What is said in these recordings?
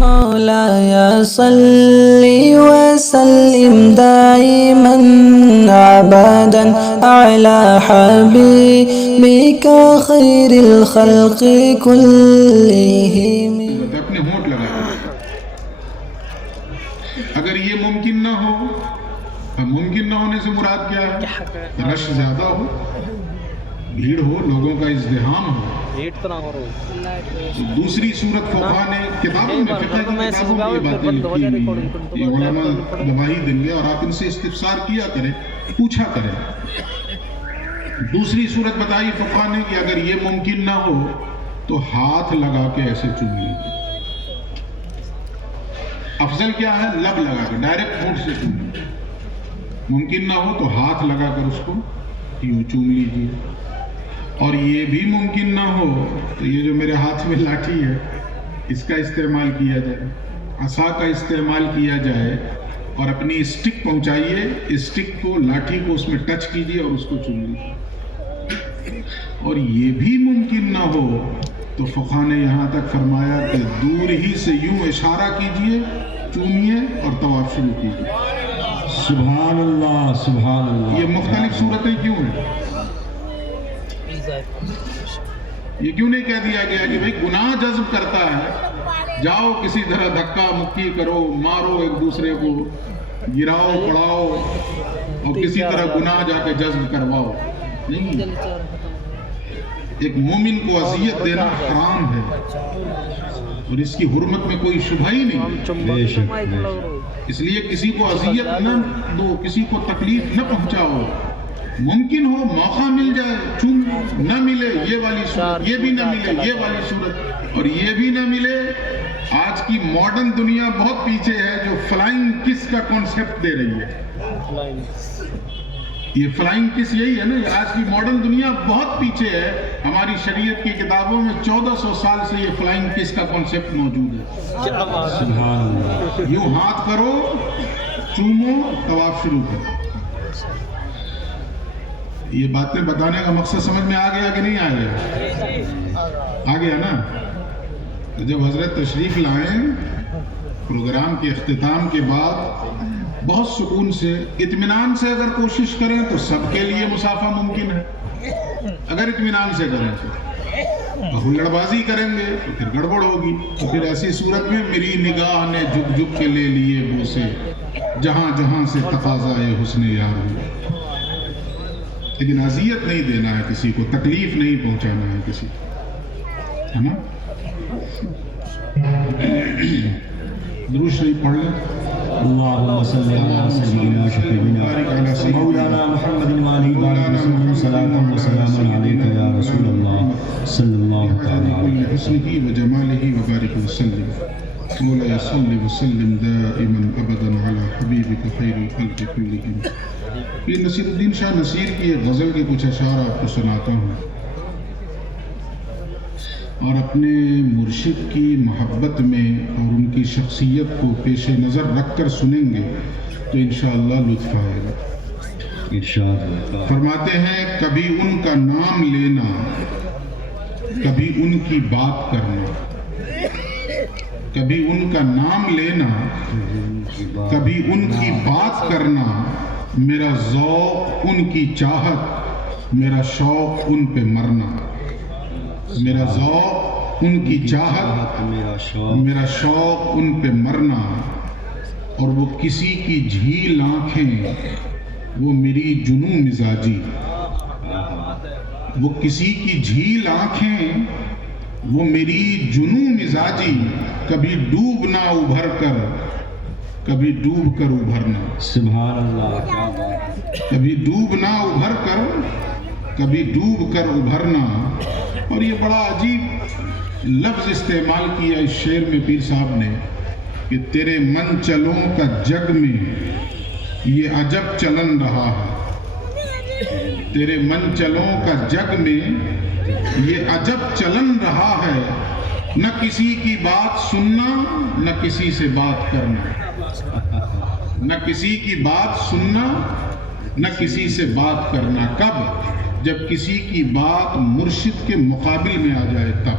مولاي صل وسلم دائما أبدا على حبيبك خير الخلق كلهم. اپنے ہونٹ لگا کر اگر یہ ممکن نہ ہو، ممکن نہ ہونے سے مراد کیا ہے؟ رش زیادہ ہو، بھیڑ ہو، لوگوں کا ازدحام ہو. دوسری صورت فقہاء نے کتابوں میں، فقہ کی کتابوں میں یہ باتیں لکھی ہوئی ہیں، یہ علماء گواہی دیں گے اور آپ ان سے استفسار کیا کریں، پوچھا کریں. دوسری صورت بتائی فقہاء نے کہ اگر یہ ممکن نہ ہو تو ہاتھ لگا کے ایسے چوم لیجیے. افضل کیا ہے؟ لب لگا کے، ڈائریکٹ ہونٹ سے چوم لیجیے. ممکن نہ ہو تو ہاتھ لگا کر اس کو یوں چوم لیجیے. اور یہ بھی ممکن نہ ہو تو یہ جو میرے ہاتھ میں لاٹھی ہے اس کا استعمال کیا جائے، عصا کا استعمال کیا جائے اور اپنی اسٹک پہنچائیے، اسٹک کو، لاٹھی کو اس میں ٹچ کیجیے اور اس کو چوم لیجیے. اور یہ بھی ممکن نہ ہو تو فقہاء نے یہاں تک فرمایا کہ دور ہی سے یوں اشارہ کیجیے، چومیے اور طواف شروع کیجیے. سبحان اللہ سبحان اللہ. یہ مختلف صورتیں کیوں ہیں؟ یہ کیوں نہیں کہہ دیا گیا کہ بھئی گناہ جذب کرتا ہے، جاؤ کسی طرح دھکا مکی کرو، مارو ایک دوسرے کو، گراؤ پڑاؤ اور کسی طرح گناہ جا کے جذب کرواؤ؟ نہیں، ایک مومن کو اذیت دینا حرام ہے اور اس کی حرمت میں کوئی شبہ ہی نہیں. بے شک. اس لیے کسی کو اذیت نہ دو، کسی کو تکلیف نہ پہنچاؤ. ممکن ہو موقع مل جائے چوم، نہ ملے یہ والی صورت، یہ بھی نہ ملے یہ والی صورت، اور یہ بھی نہ ملے. آج کی ماڈرن دنیا بہت پیچھے ہے جو فلائنگ کس کا کانسیپٹ دے رہی ہے. یہ فلائنگ کس یہی ہے نا، آج کی ماڈرن دنیا بہت پیچھے ہے. ہماری شریعت کی کتابوں میں 1400 سال سے یہ فلائنگ کس کا کانسیپٹ موجود ہے. سبحان اللہ. یوں ہاتھ کرو، چومو، طواف شروع کرو. یہ باتیں بتانے کا مقصد سمجھ میں آ گیا کہ نہیں آ گیا؟ آ گیا نا. جب حضرت تشریف لائیں پروگرام کے اختتام کے بعد بہت سکون سے، اطمینان سے اگر کوشش کریں تو سب کے لیے مسافہ ممکن ہے. اگر اطمینان سے کریں تو ہلڑ بازی کریں گے تو پھر گڑبڑ ہوگی. تو پھر ایسی صورت میں میری نگاہ نے جھک جھک کے لے لیے بوسے، جہاں جہاں سے تقاضائے حسن یار ہوئے. لیکن اذیت نہیں دینا ہے کسی کو، تکلیف نہیں پہنچانا ہے کسی کو، ہے نا. درود شریف پڑھ لیں. اللهم صل على سيدنا وشفيعنا مولانا محمد وعلى آله وسلم. صلاة وسلاما عليك يا رسول الله صلى الله تعالى عليه بحسنه وجماله وبارك وسلم. مولاي صل وسلم دائما ابدا على حبيبك خير الخلق كلهم. یہ نصیر الدین شاہ نصیر کی ایک غزل کے کچھ اشعار آپ کو سناتا ہوں، اور اپنے مرشد کی محبت میں اور ان کی شخصیت کو پیش نظر رکھ کر سنیں گے تو انشاءاللہ لطف آئے گا. انشاءاللہ. فرماتے ہیں کبھی ان کا نام لینا، کبھی ان کی بات کرنا. کبھی ان کا نام لینا، کبھی ان کی بات کرنا. میرا ذوق ان کی چاہت، میرا شوق ان پہ مرنا. میرا ذوق ان کی چاہت، میرا شوق ان پہ مرنا. اور وہ کسی کی جھیل آنکھیں، وہ میری جنوں مزاجی. وہ کسی کی جھیل آنکھیں، وہ میری جنوں مزاجی. کبھی ڈوبنا ابھر کر، کبھی ڈوب کر ابھرنا. سبحان اللہ. کبھی ڈوبنا ابھر کر، کبھی ڈوب کر ابھرنا. اور یہ بڑا عجیب لفظ استعمال کیا اس شعر میں پیر صاحب نے کہ تیرے من چلوں کا جگ میں یہ عجب چلن رہا ہے. تیرے من چلوں کا جگ میں یہ عجب چلن رہا ہے. نہ کسی کی بات سننا، نہ کسی سے بات کرنا. نہ کسی کی بات سننا، نہ کسی سے بات کرنا. کب؟ جب کسی کی بات مرشد کے مقابل میں آ جائے تب.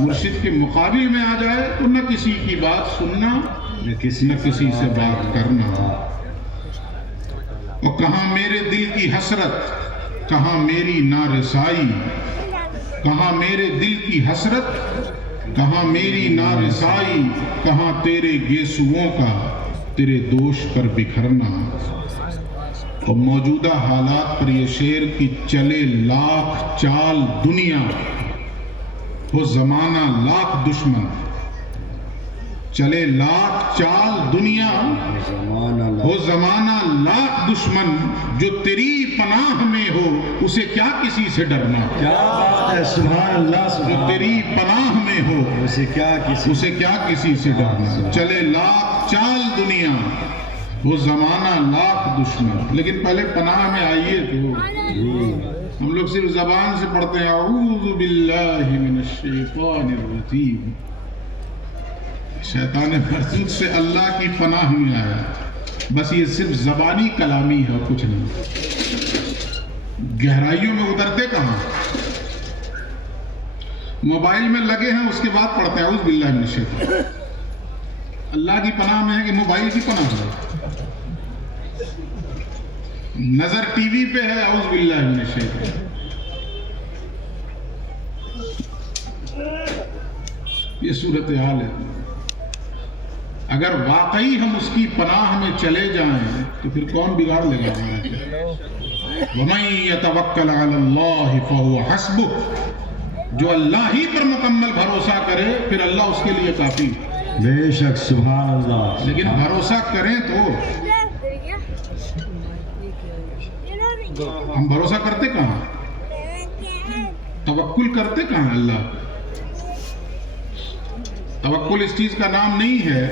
مرشد کے مقابل میں آ جائے تو نہ کسی کی بات سننا نہ کسی سے بات کرنا. اور کہاں میرے دل کی حسرت، کہاں میری نارسائی، کہاں میرے دل کی حسرت، کہاں میری نارسائی، کہاں تیرے گیسوؤں کا تیرے دوش پر بکھرنا. اور موجودہ حالات پر یہ شعر کی چلے لاکھ چال دنیا، ہو زمانہ لاکھ دشمن. چلے لاکھ چال دنیا، ہو زمانہ لاکھ دشمن، جو تیری پناہ میں ہو اسے کیا کسی سے ڈرنا. کیا بات ہے، سبحان اللہ. جو تیری پناہ میں ہو اسے کیا کسی سے ڈرنا. چلے لاکھ چال دنیا، وہ زمانہ لاکھ دشمن. لیکن پہلے پناہ میں آئیے تو ہم لوگ صرف زبان سے پڑھتے ہیں اعوذ باللہ من الشیطان الرجیم. شیطان مردود سے اللہ کی پناہ میں آیا. بس یہ صرف زبانی کلامی ہے اور کچھ نہیں. گہرائیوں میں اترتے کہاں؟ موبائل میں لگے ہیں اس کے بعد پڑھتے ہیں اعوذ باللہ من الشیطان. اللہ کی پناہ میں ہے کہ موبائل کی پناہ ہے؟ نظر ٹی وی پہ ہے اعوذ باللہ من الشیطان. یہ صورتحال ہے. اگر واقعی ہم اس کی پناہ میں چلے جائیں تو پھر کون بگاڑ لے گا ہمارا؟ وَمَن يَتَوَكَّلْ عَلَى اللَّهِ فَهُوَ حَسْبُهُ. جو اللہ ہی پر مکمل بھروسہ کرے پھر اللہ اس کے لیے کافی. بے شک، سبحان اللہ. لیکن بھروسہ کریں تو ہم بھروسہ کرتے کہاں؟ توکل کرتے کہاں؟ اللہ. توکل اس چیز کا نام نہیں ہے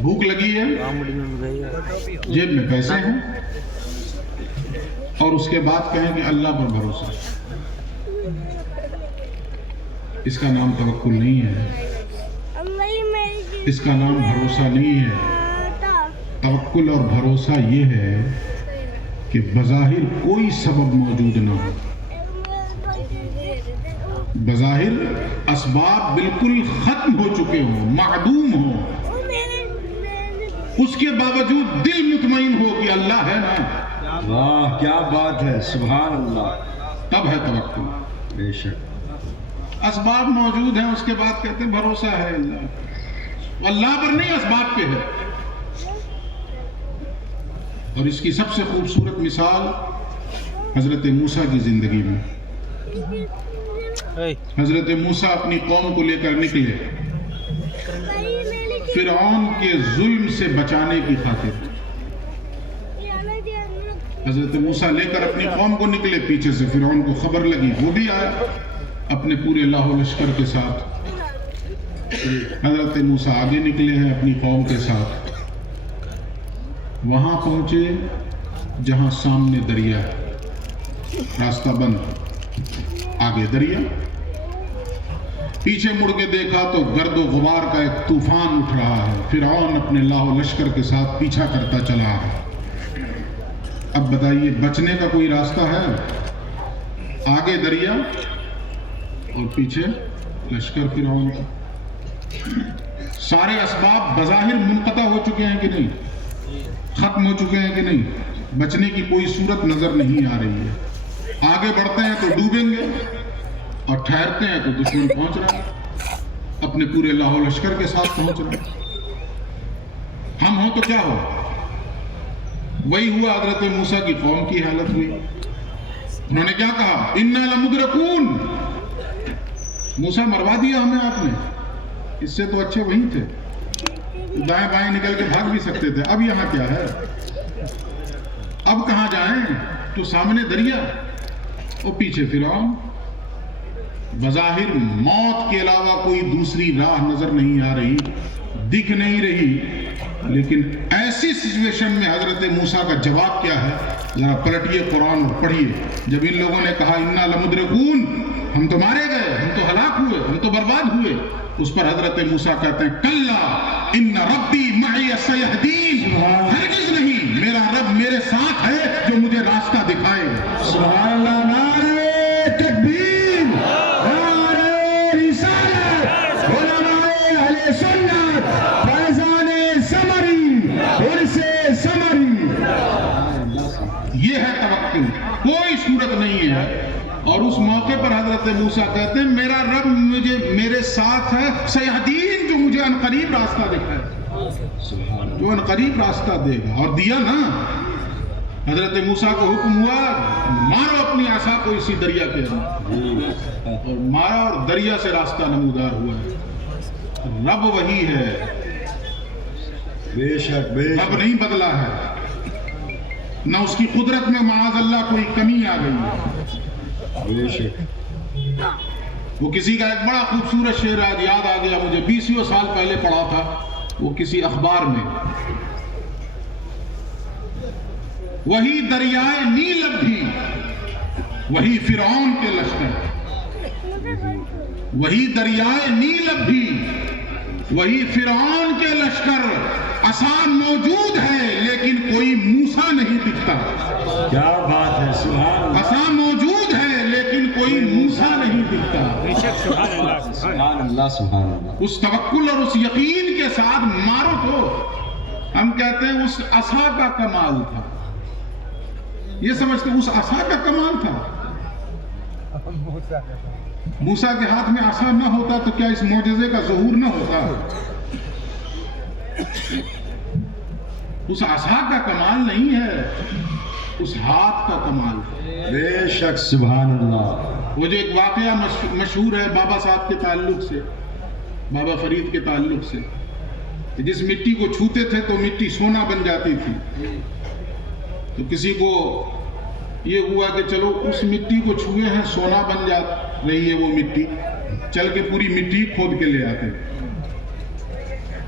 بھوک لگی ہے، جیب میں پیسے ہیں اور اس کے بعد کہیں کہ اللہ پر بھروسہ. اس کا نام توکل نہیں ہے، اس کا نام بھروسہ نہیں ہے. توکل اور بھروسہ یہ ہے کہ بظاہر کوئی سبب موجود نہ ہو، بظاہر اسباب بالکل ختم ہو چکے ہوں، معدوم ہوں، اس کے باوجود دل مطمئن ہو کہ اللہ ہے نا. واہ کیا بات ہے، سبحان اللہ. تب ہے توکل. بے شک. اسباب موجود ہیں اس کے بعد کہتے ہیں بھروسہ ہے اللہ. اللہ پر نہیں، اسباب پہ ہے. اور اس کی سب سے خوبصورت مثال حضرت موسیٰ کی زندگی میں. حضرت موسیٰ اپنی قوم کو لے کر نکلے فرعون کے ظلم سے بچانے کی خاطر. حضرت موسیٰ لے کر اپنی قوم کو نکلے. پیچھے سے فرعون کو خبر لگی، وہ بھی آیا اپنے پورے لاہو لشکر کے ساتھ. حضرت موسیٰ آگے نکلے ہیں اپنی قوم کے ساتھ. وہاں پہنچے جہاں سامنے دریا ہے، راستہ بند، آگے دریا. پیچھے مڑ کے دیکھا تو گرد و غبار کا ایک طوفان اٹھ رہا ہے. فرعون اپنے لاہو لشکر کے ساتھ پیچھا کرتا چلا ہے. اب بتائیے بچنے کا کوئی راستہ ہے؟ آگے دریا اور پیچھے لشکر فرعون کا. سارے اسباب بظاہر منقطع ہو چکے ہیں کہ نہیں؟ ختم ہو چکے ہیں کہ نہیں؟ بچنے کی کوئی صورت نظر نہیں آ رہی ہے. آگے بڑھتے ہیں تو ڈوبیں گے اور ٹھہرتے ہیں تو دشمن پہنچ رہا ہے، اپنے پورے لاہو لشکر کے ساتھ پہنچ رہا ہے. ہم ہوں تو کیا ہو؟ وہی ہوا حضرت موسیٰ کی قوم کی حالت ہوئی. انہوں نے کیا کہا؟ اِنَّا لَمُدْرَكُونَ. موسیٰ مروا دیا ہمیں آپ نے. اس سے تو اچھے وہی تھے، دائیں بائیں نکل کے بھاگ بھی سکتے تھے. اب یہاں کیا ہے؟ اب کہاں جائیں؟ تو سامنے دریا اور پیچھے فرعون. بظاہر موت کے علاوہ کوئی دوسری راہ نظر نہیں آ رہی، دکھ نہیں رہی. لیکن ایسی سچویشن میں حضرت موسیٰ کا جواب کیا ہے؟ ذرا پلٹیے قرآن اور پڑھیے. جب ان لوگوں نے کہا اِنَّا لَمُدْرَكُونَ، ہم تو مارے گئے، ہم تو ہلاک ہوئے، ہم تو برباد ہوئے، اس پر حضرت موسیٰ کہتے ہیں کَلَّا إِنَّ رَبِّي مَعِيَ سَيَهْدِينِ. ہرگز نہیں، میرا رب میرے ساتھ ہے جو مجھے راستہ دکھائے. سبحان اللہ. نعرہ تکبیر، نعرہ حضرت موسیٰ کہتے ہیں میرا رب میرے ساتھ ہے، سیہدین، جو مجھے عنقریب راستہ دکھائے، جو عنقریب راستہ دے گا۔ اور دیا نا، حضرت موسیٰ کو حکم ہوا مارو اپنی عصا کو اسی دریا کے اندر، اور مارا اور دریا سے راستہ نمودار ہوا ہے۔ رب وہی ہے، بے شک بے شک، رب نہیں بدلا ہے، نہ اس کی قدرت میں معاذ اللہ کوئی کمی آ گئی ہے۔ بے شک۔ وہ کسی کا ایک بڑا خوبصورت شعر آج یاد آ گیا مجھے، 20 سال پہلے پڑھا تھا وہ کسی اخبار میں۔ وہی دریائے نیل اب بھی، وہی فرعون کے لشکر، وہی دریائے نیل اب بھی، وہی فرعون کے لشکر، عصا موجود ہے لیکن کوئی موسیٰ نہیں دکھتا۔ کیا بات ہے، سبحان اللہ، عصا موجود ہے لیکن کوئی موسیٰ نہیں دکھتا۔ سبحان اللہ، سبحان اللہ۔ اس توکل اور اس یقین کے ساتھ مارو تو ہم کہتے ہیں اس عصا کا کمال تھا، یہ سمجھتے ہیں اس عصا کا کمال تھا۔ موسیٰ کے ہاتھ میں عصا نہ ہوتا تو کیا اس معجزے کا ظہور نہ ہوتا؟ اس عصا کا کمال نہیں ہے، اس ہاتھ کا کمال ہے۔ بے شک، سبحان اللہ۔ وہ جو ایک واقعہ مشہور ہے بابا صاحب کے تعلق سے، بابا فرید کے تعلق سے، جس مٹی کو چھوتے تھے تو مٹی سونا بن جاتی تھی، تو کسی کو یہ ہوا کہ چلو اس مٹی کو چھوئے ہیں سونا بن جا رہی ہے وہ مٹی، چل کے پوری مٹی کھود کے لے آتے،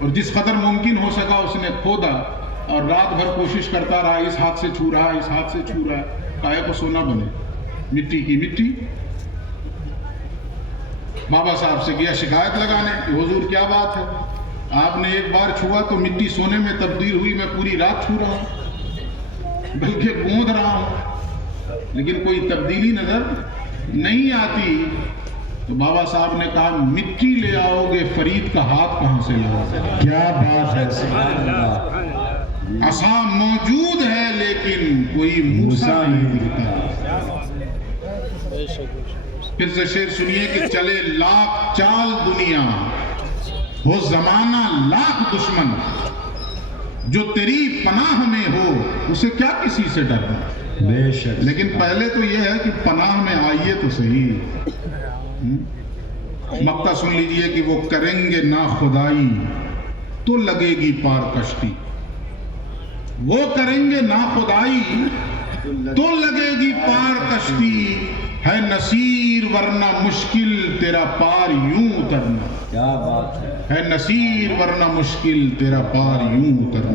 اور جس قدر ممکن ہو سکا اس نے کھودا اور رات بھر کوشش کرتا رہا، اس ہاتھ سے چھو رہا، اس ہاتھ سے چھو رہا، کایا کو سونا بنے، مٹی کی مٹی۔ بابا صاحب سے گیا شکایت لگانے کہ حضور کیا بات ہے، آپ نے ایک بار چھوا تو مٹی سونے میں تبدیل ہوئی، میں پوری رات چھو رہا ہوں بلکہ گوندھ رہا ہوں لیکن کوئی تبدیلی نظر نہیں آتی۔ تو بابا صاحب نے کہا مٹی لے آؤ گے، فرید کا ہاتھ کہاں سے لاؤ گے؟ کیا بات ہے، سبحان اللہ۔ عصا موجود ہے لیکن کوئی موسیٰ نہیں دکھتا۔ پھر سے شعر سنیے کہ چلے لاکھ چال دنیا، ہو زمانہ لاکھ دشمن، جو تیری پناہ میں ہو اسے کیا کسی سے ڈرنا۔ بے شک، لیکن پہلے تو یہ ہے کہ پناہ میں آئیے تو صحیح۔ مقطع سن لیجئے کہ وہ کریں گے نا خدائی تو لگے گی پار کشتی، وہ کریں گے نا خدائی تو لگے گی پار کشتی، ہے نصیر ورنہ مشکل تیرا پار یوں اترنا، کیا بات ہے۔ ہے نصیر ورنہ مشکل تیرا پار یوں اترنا۔